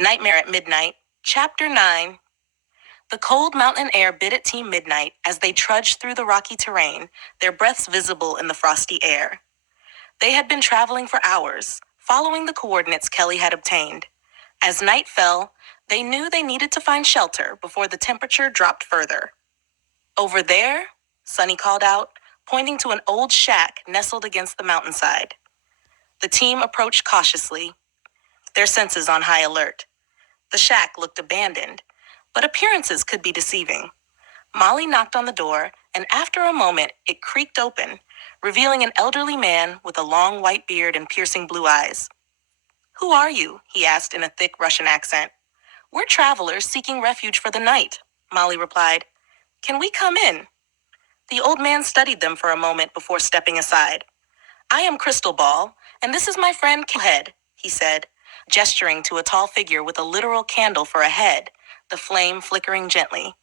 Nightmare at Midnight, Chapter 9. The cold mountain air bit at Team Midnight as they trudged through the rocky terrain, their breaths visible in the frosty air. They had been traveling for hours, following the coordinates Kelly had obtained. As night fell, they knew they needed to find shelter before the temperature dropped further. Over there, Sunny called out, pointing to an old shack nestled against the mountainside. The team approached cautiously, their senses on high alert. The shack looked abandoned, but appearances could be deceiving. Molly knocked on the door, and after a moment, it creaked open, revealing an elderly man with a long white beard and piercing blue eyes. "Who are you?" he asked in a thick Russian accent. "We're travelers seeking refuge for the night," Molly replied. "Can we come in?" The old man studied them for a moment before stepping aside. "I am Crystal Ball, and this is my friend Head," he said, gesturing to a tall figure with a literal candle for a head, the flame flickering gently.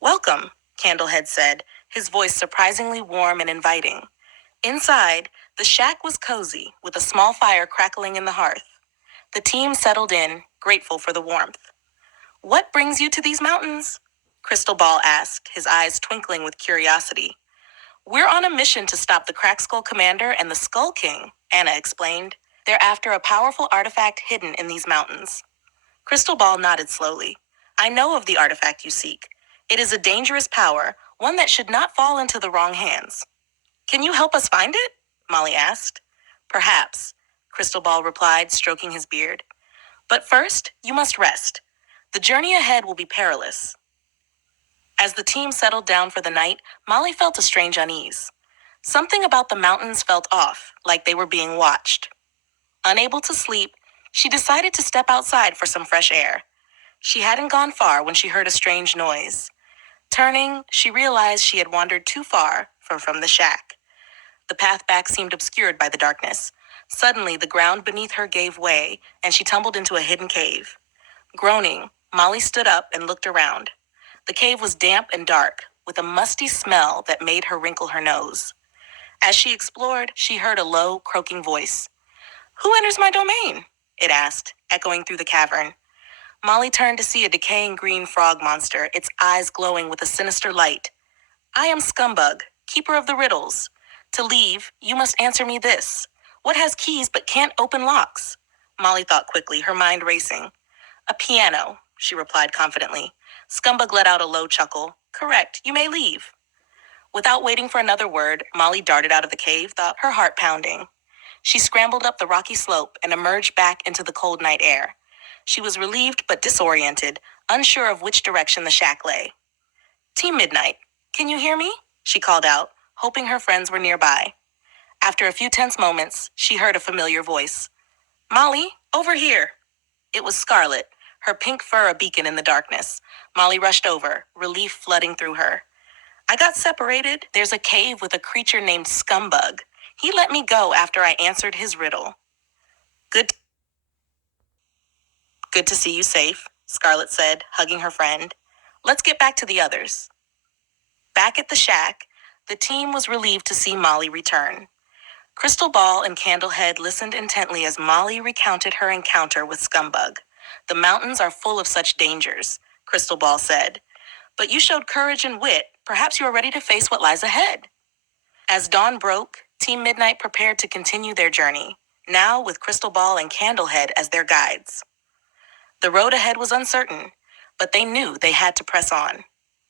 "Welcome," Candlehead said, his voice surprisingly warm and inviting. Inside, the shack was cozy, with a small fire crackling in the hearth. The team settled in, grateful for the warmth. "What brings you to these mountains?" Crystal Ball asked, his eyes twinkling with curiosity. "We're on a mission to stop the Crack Skull Commander and the Skull King," Anna explained. "They're after a powerful artifact hidden in these mountains." Crystal Ball nodded slowly. "I know of the artifact you seek. It is a dangerous power, one that should not fall into the wrong hands." "Can you help us find it?" Molly asked. "Perhaps," Crystal Ball replied, stroking his beard. "But first, you must rest. The journey ahead will be perilous." As the team settled down for the night, Molly felt a strange unease. Something about the mountains felt off, like they were being watched. Unable to sleep, she decided to step outside for some fresh air. She hadn't gone far when she heard a strange noise. Turning, she realized she had wandered too far from the shack. The path back seemed obscured by the darkness. Suddenly, the ground beneath her gave way, and she tumbled into a hidden cave. Groaning, Molly stood up and looked around. The cave was damp and dark, with a musty smell that made her wrinkle her nose. As she explored, she heard a low, croaking voice. "Who enters my domain?" it asked, echoing through the cavern. Molly turned to see a decaying green frog monster, its eyes glowing with a sinister light. "I am Scumbug, keeper of the riddles. To leave, you must answer me this. What has keys but can't open locks?" Molly thought quickly, her mind racing. "A piano," she replied confidently. Scumbug let out a low chuckle. "Correct, you may leave." Without waiting for another word, Molly darted out of the cave, her heart pounding. She scrambled up the rocky slope and emerged back into the cold night air. She was relieved but disoriented, unsure of which direction the shack lay. "Team Midnight, can you hear me?" she called out, hoping her friends were nearby. After a few tense moments, she heard a familiar voice. "Molly, over here." It was Scarlet, her pink fur a beacon in the darkness. Molly rushed over, relief flooding through her. "I got separated. There's a cave with a creature named Scumbug. He let me go after I answered his riddle." Good to see you safe," Scarlet said, hugging her friend. "Let's get back to the others." Back at the shack, the team was relieved to see Molly return. Crystal Ball and Candlehead listened intently as Molly recounted her encounter with Scumbug. "The mountains are full of such dangers," Crystal Ball said. "But you showed courage and wit. Perhaps you are ready to face what lies ahead." As dawn broke, Team Midnight prepared to continue their journey, now with Crystal Ball and Candlehead as their guides. The road ahead was uncertain, but they knew they had to press on.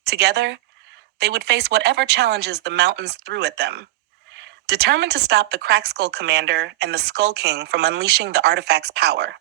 Together, they would face whatever challenges the mountains threw at them. Determined to stop the Crack Skull Commander and the Skull King from unleashing the artifact's power.